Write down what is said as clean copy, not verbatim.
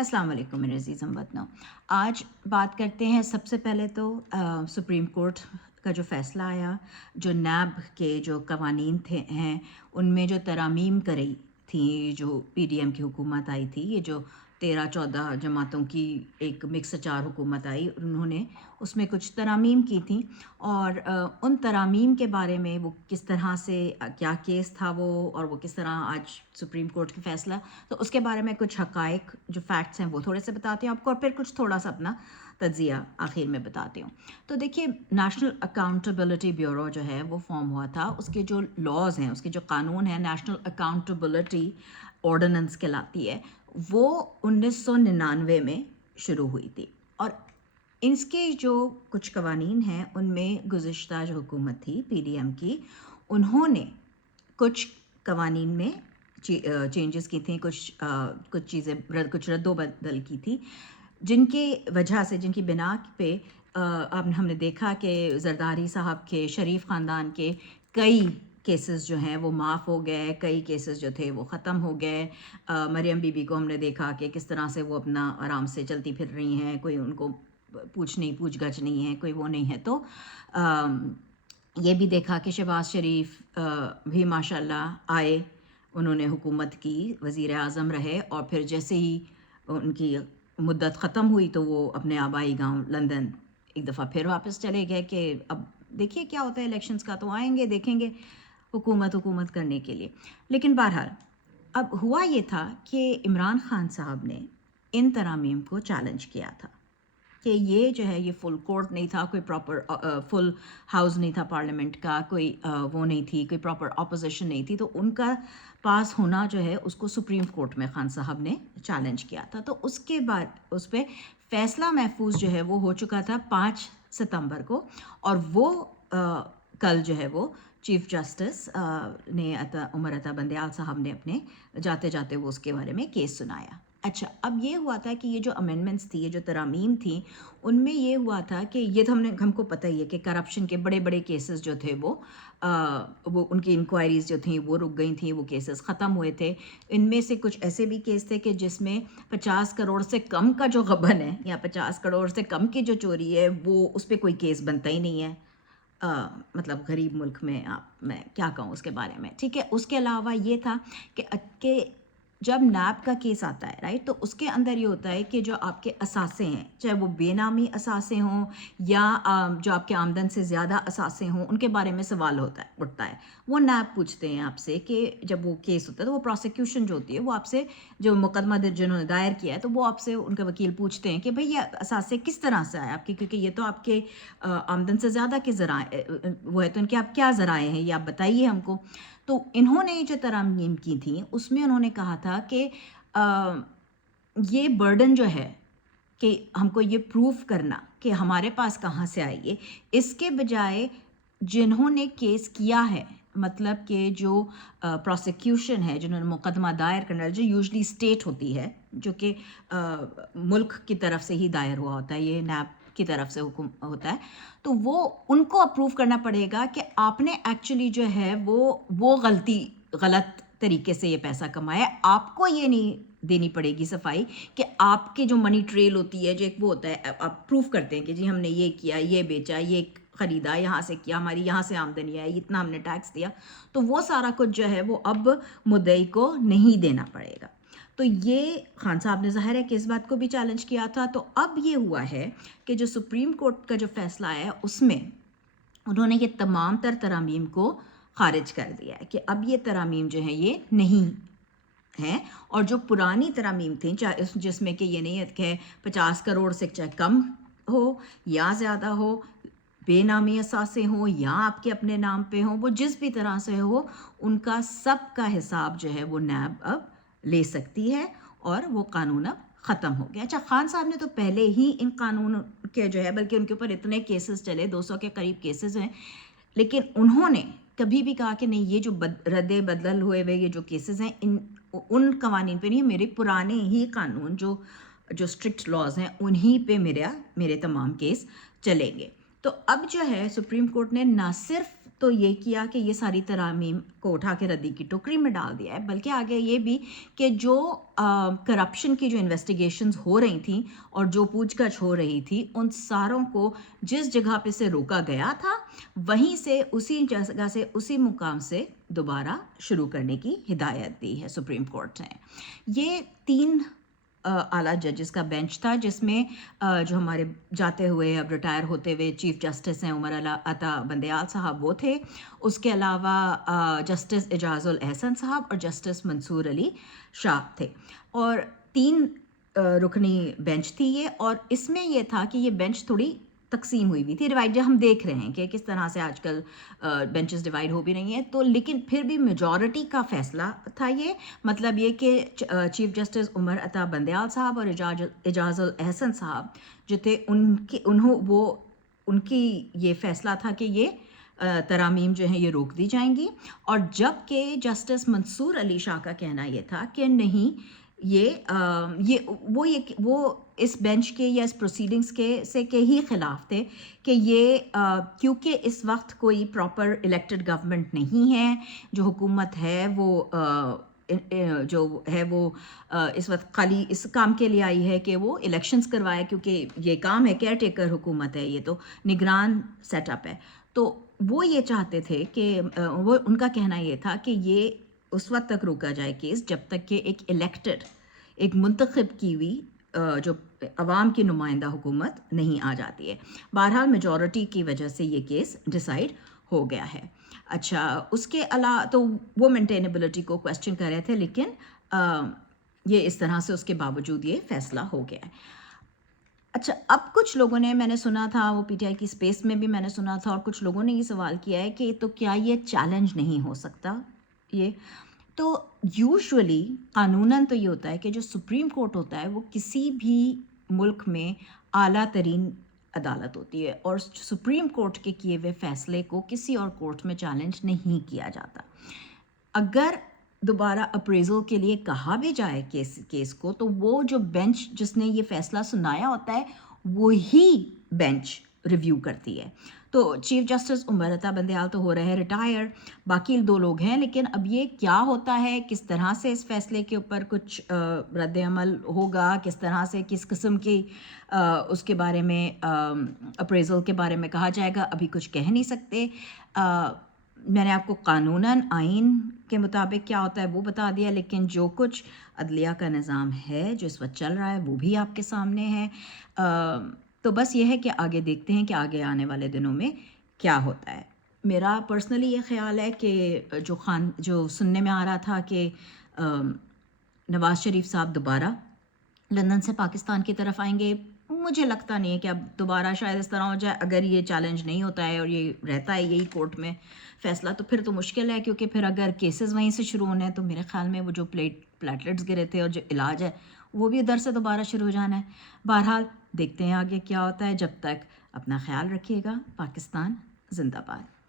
अस्सलाम वालेकुम मेरे अज़ीज़ हमवतनों। आज बात करते हैं सबसे पहले तो सुप्रीम कोर्ट का जो फ़ैसला आया, जो नैब के जो कवानीन हैं उनमें जो तरामीम करी थी, जो पीडीएम की हुकूमत आई थी, ये जो 13-14 जमातों की एक मिक्स चार हुकूमत आई, उन्होंने उसमें कुछ तरामीम की थी और उन तरामीम के बारे में वो किस तरह से क्या केस था वो, और वो किस तरह आज सुप्रीम कोर्ट का फ़ैसला, तो उसके बारे में कुछ हक़ाइक़ जो फैक्ट्स हैं वो थोड़े से बताती हूँ आपको, और फिर कुछ थोड़ा सा अपना तज्ज़िया आखिर में बताती हूँ। तो देखिए, नेशनल अकाउंटेबिलिटी ब्यूरो जो है वो फॉर्म हुआ था, उसके जो लॉज़ हैं, उसके जो कानून हैं, नेशनल अकाउंटेबिलिटी ऑर्डिनेंस कहलाती है, वो 1999 में शुरू हुई थी। और इसके जो कुछ कवानीन हैं उनमें गुज़िश्ता जो हुकूमत थी पीडीएम की, उन्होंने कुछ कवानीन में चेंजेस की थी, कुछ चीज़ें कुछ रद्दो-बदल की थी, जिनके वजह से, जिनकी बिना पे अब हमने देखा कि जरदारी साहब के, शरीफ ख़ानदान के कई केसेस जो हैं वो माफ़ हो गए, कई केसेस जो थे वो ख़त्म हो गए। मरियम बीबी को हमने देखा कि किस तरह से वो अपना आराम से चलती फिर रही हैं, कोई उनको पूछ-गछ नहीं है, कोई वो नहीं है। तो ये भी देखा कि शहबाज शरीफ भी माशाल्लाह आए, उन्होंने हुकूमत की, वज़ीर आज़म रहे, और फिर जैसे ही उनकी मुद्दत ख़त्म हुई तो वो अपने आबाई गांव लंदन एक दफ़ा फिर वापस चले गए कि अब देखिए क्या होता है, इलेक्शंस का तो आएंगे, देखेंगे हुकूमत करने के लिए। लेकिन बहरहाल अब हुआ ये था कि इमरान खान साहब ने इन तरामीम को चैलेंज किया था कि ये जो है ये फुल कोर्ट नहीं था, कोई प्रॉपर फुल हाउस नहीं था पार्लियामेंट का, कोई वो नहीं थी, कोई प्रॉपर अपोजिशन नहीं थी, तो उनका पास होना जो है उसको सुप्रीम कोर्ट में खान साहब ने चैलेंज किया था। तो उसके बाद उस पर फैसला महफूज जो है वो हो चुका था 5 सितंबर को, और वो कल जो है वो चीफ जस्टिस ने उमर अता बंदयाल साहब ने अपने जाते जाते वो उसके बारे में केस सुनाया। अच्छा, अब ये हुआ था कि ये जो अमेंडमेंट्स थी, ये जो तरामीम थी, उनमें ये हुआ था कि ये तो हमको पता ही है कि करप्शन के बड़े बड़े केसेस जो थे वो उनकी इंक्वायरीज जो थी वो रुक गई थी, वो केसेस ख़त्म हुए थे। इनमें से कुछ ऐसे भी केस थे कि जिसमें 50 करोड़ से कम का जो गबन है, या 50 करोड़ से कम की जो चोरी है, वो उस पर कोई केस बनता ही नहीं है। मतलब गरीब मुल्क में मैं क्या कहूँ उसके बारे में, ठीक है। उसके अलावा ये था कि जब नैब का केस आता है, राइट, तो उसके अंदर ये होता है कि जो आपके असासे हैं, चाहे वो बेनामी असासे हों या जो आपके आमदन से ज़्यादा असासे हों, उनके बारे में सवाल उठता है। वो नैब पूछते हैं आपसे कि जब वो केस होता है तो वो प्रोसिक्यूशन जो होती है वो आपसे, जो मुकदमा जिन्होंने दायर किया है, तो वो आपसे, उनके वकील पूछते हैं कि भाई ये असासे किस तरह से आए आपके, क्योंकि ये तो आपके आमदन से ज़्यादा के ज़राए वो है, तो इनके आप क्या ज़राए हैं, ये आप बताइए हमको। तो इन्होंने जो तरमीम की थी उसमें उन्होंने कहा था कि ये बर्डन जो है कि हमको ये प्रूफ करना कि हमारे पास कहाँ से आई है, इसके बजाय जिन्होंने केस किया है, मतलब कि जो प्रोसिक्यूशन है, जिन्होंने मुकदमा दायर करना, जो यूजली स्टेट होती है, जो कि मुल्क की तरफ से ही दायर हुआ होता है, ये नैब की तरफ से हुक्म होता है, तो वो उनको अप्रूव करना पड़ेगा कि आपने एक्चुअली जो है वो गलत तरीके से ये पैसा कमाया। आपको ये नहीं देनी पड़ेगी सफाई कि आपके जो मनी ट्रेल होती है, जो एक वो होता है, आप प्रूफ करते हैं कि जी हमने ये किया, ये बेचा, ये ख़रीदा, यहाँ से किया, हमारी यहाँ से आमदनी आई, इतना हमने टैक्स दिया, तो वो सारा कुछ जो है वो अब मुद्दई को नहीं देना पड़ेगा। तो ये खान साहब ने ज़ाहिर है कि इस बात को भी चैलेंज किया था। तो अब ये हुआ है कि जो सुप्रीम कोर्ट का जो फैसला है उसमें उन्होंने ये तमाम तरामीम को खारिज कर दिया है कि अब ये तरामीम जो हैं ये नहीं हैं, और जो पुरानी तरामीम थी, चाहे जिसमें कि ये नहीं है कि 50 करोड़ से चाहे कम हो या ज़्यादा हो, बेनामी असासे हों या आपके अपने नाम पे हों, वो जिस भी तरह से हो, उनका सब का हिसाब जो है वो नैब अब ले सकती है, और वो कानून अब ख़त्म हो गया। अच्छा, खान साहब ने तो पहले ही इन कानून के जो है, बल्कि उनके ऊपर इतने केसेस चले, 200 के करीब केसेस हैं, लेकिन उन्होंने कभी भी कहा कि नहीं, ये जो रद्दे बदल हुए ये जो केसेस हैं, उन कवानीन पे नहीं, मेरे पुराने ही कानून जो स्ट्रिक्ट लॉज हैं उन्हीं पे मेरे तमाम केस चलेंगे। तो अब जो है सुप्रीम कोर्ट ने ना सिर्फ تو یہ کیا کہ یہ ساری ترامیم کو اٹھا کے ردی کی ٹوکری میں ڈال دیا ہے، بلکہ آگے یہ بھی کہ جو کرپشن کی جو انویسٹیگیشنز ہو رہی تھیں اور جو پوچھ گچھ ہو رہی تھی ان ساروں کو جس جگہ پہ سے روکا گیا تھا وہیں سے اسی جگہ سے اسی مقام سے دوبارہ شروع کرنے کی ہدایت دی ہے سپریم کورٹ نے. یہ 3 اعلیٰ ججز کا بینچ تھا، جس میں جو ہمارے جاتے ہوئے اب ریٹائر ہوتے ہوئے چیف جسٹس ہیں عمر عطا بندیال صاحب وہ تھے، اس کے علاوہ جسٹس اعجاز الاحسن صاحب اور جسٹس منصور علی شاہ تھے، اور 3 رکنی بینچ تھی یہ. اور اس میں یہ تھا کہ یہ بینچ تھوڑی تقسیم ہوئی تھی، ڈیوائڈ ہم دیکھ رہے ہیں کہ کس طرح سے آج کل بینچز ڈیوائڈ ہو بھی رہی ہیں، تو لیکن پھر بھی میجورٹی کا فیصلہ تھا یہ. مطلب یہ کہ چیف جسٹس عمر عطا بندیال صاحب اور اعجاز الاحسن صاحب جو تھے ان کی یہ فیصلہ تھا کہ یہ ترامیم جو ہیں یہ روک دی جائیں گی، اور جب کہ جسٹس منصور علی شاہ کا کہنا یہ تھا کہ نہیں، وہ اس بینچ کے یا اس پروسیڈنگز کے ہی خلاف تھے کہ یہ کیونکہ اس وقت کوئی پراپر الیکٹڈ گورنمنٹ نہیں ہے، جو حکومت ہے وہ اس وقت خالی اس کام کے لیے آئی ہے کہ وہ الیکشنز کروائے، کیونکہ یہ کام ہے کیئر ٹیکر حکومت ہے، یہ تو نگران سیٹ اپ ہے. تو وہ یہ چاہتے تھے کہ وہ ان کا کہنا یہ تھا کہ یہ اس وقت تک روکا جائے کیس جب تک کہ ایک الیکٹڈ، ایک منتخب کی ہوئی جو عوام کی نمائندہ حکومت نہیں آ جاتی ہے. بہرحال میجورٹی کی وجہ سے یہ کیس ڈیسائیڈ ہو گیا ہے. اچھا، اس کے علاوہ تو وہ مینٹینیبلٹی کو کویسچن کر رہے تھے، لیکن یہ اس طرح سے اس کے باوجود یہ فیصلہ ہو گیا ہے. اچھا، اب کچھ لوگوں نے، میں نے سنا تھا وہ پی ٹی آئی کی اسپیس میں بھی میں نے سنا تھا، اور کچھ لوگوں نے یہ سوال کیا ہے کہ تو کیا یہ چیلنج نہیں ہو سکتا؟ یہ تو یوزولی قانوناً تو یہ ہوتا ہے کہ جو سپریم کورٹ ہوتا ہے وہ کسی بھی ملک میں اعلیٰ ترین عدالت ہوتی ہے، اور سپریم کورٹ کے کیے ہوئے فیصلے کو کسی اور کورٹ میں چیلنج نہیں کیا جاتا. اگر دوبارہ اپریزل کے لیے کہا بھی جائے کیس کو، تو وہ جو بینچ جس نے یہ فیصلہ سنایا ہوتا ہے وہی بینچ ریویو کرتی ہے. تو چیف جسٹس عمر عطا بندیال تو ہو رہے ہیں ریٹائر، باقی 2 لوگ ہیں، لیکن اب یہ کیا ہوتا ہے، کس طرح سے اس فیصلے کے اوپر کچھ رد عمل ہوگا، کس طرح سے کس قسم کی اس کے بارے میں اپریزل کے بارے میں کہا جائے گا، ابھی کچھ کہہ نہیں سکتے. میں نے آپ کو قانوناً آئین کے مطابق کیا ہوتا ہے وہ بتا دیا، لیکن جو کچھ عدلیہ کا نظام ہے جو اس وقت چل رہا ہے وہ بھی آپ کے سامنے ہے. تو بس یہ ہے کہ آگے دیکھتے ہیں کہ آگے آنے والے دنوں میں کیا ہوتا ہے. میرا پرسنلی یہ خیال ہے کہ جو سننے میں آ رہا تھا کہ نواز شریف صاحب دوبارہ لندن سے پاکستان کی طرف آئیں گے، مجھے لگتا نہیں ہے کہ اب دوبارہ شاید اس طرح ہو جائے. اگر یہ چیلنج نہیں ہوتا ہے اور یہ رہتا ہے یہی کورٹ میں فیصلہ، تو پھر تو مشکل ہے، کیونکہ پھر اگر کیسز وہیں سے شروع ہونے ہیں تو میرے خیال میں وہ جو پلیٹلیٹس گرے تھے اور جو علاج ہے وہ بھی ادھر سے دوبارہ شروع ہو جانا ہے. بہرحال دیکھتے ہیں آگے کیا ہوتا ہے. جب تک اپنا خیال رکھیے گا. پاکستان زندہ باد.